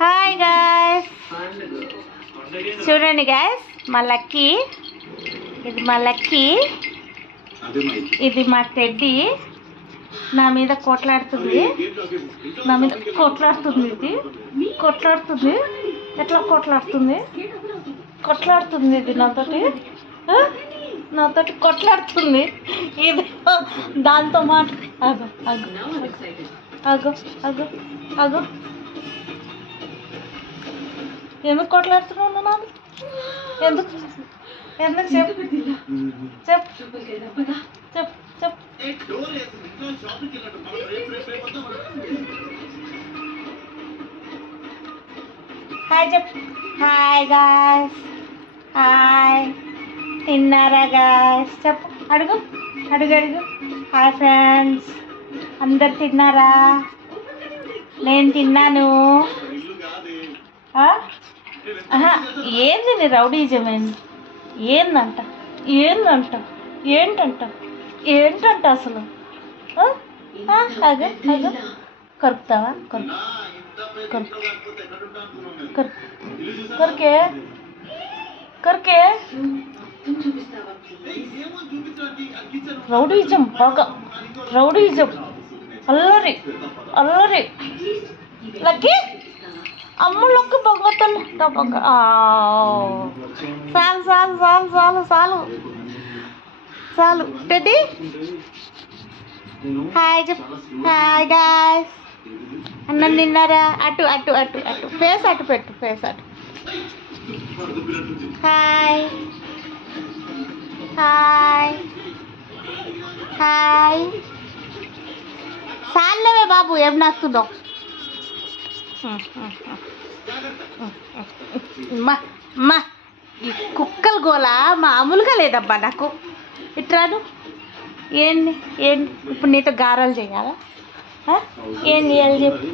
Hi guys, చూడండి guys, మా lucky, ఇది మా లక్కీ, ఇది మా టెడ్డీ. నా మీద కొట్లాడుతుంది, ఇది కొట్లాడుతుంది. ఎట్లా కొట్లాడుతుంది ఇది నాతోటి కొట్లాడుతుంది. ఇది దాంతో మాట అగో ఎందుకు కొట్లాడుతున్నావు నాది? ఎందుకు చెప్పు హాయ్ చెప్పు. Hi guys, hi. తిన్నారా గాయ్స్? చెప్పు, అడుగు. హాయ్ ఫ్రెండ్స్, అందరు తిన్నారా? నేను తిన్నాను. ఏంది నీ రౌడీజం? ఏంటంట అసలు? కరుపుతావా? కొరికే రౌడీజం, బాగా రౌడీజం, అల్లరి. లక్కీ అమ్ములొక్క బొంగతలు చాలు. టెడ్డీ హాయ్ చెప్పు. హాయ్ గాయ్స్, అన్నం తిన్నారా? అటు ఫేస్ అటు పెట్టు. హాయ్ చాలేవే బాబు, ఏం నాస్తున్నావు? మా ఈ కుక్కల గోల మామూలుగా లేదబ్బా నాకు. ఇట్రాను. ఏంది ఇప్పుడు నీతో గారాలు చేయాలా? ఏం చేయాలి చెప్పు.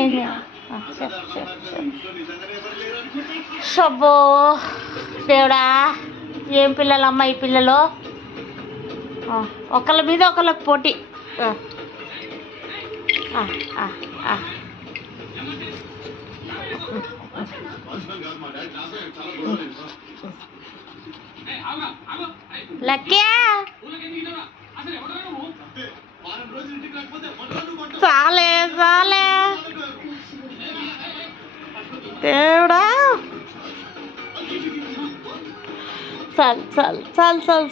ఏం చేయాలి? షబ్బో దేవుడా, ఏం పిల్లలమ్మా ఈ పిల్లలు. ఒకళ్ళ మీద ఒకళ్ళకి పోటీ. లక్కీ చాలే దేవుడా, చాలు.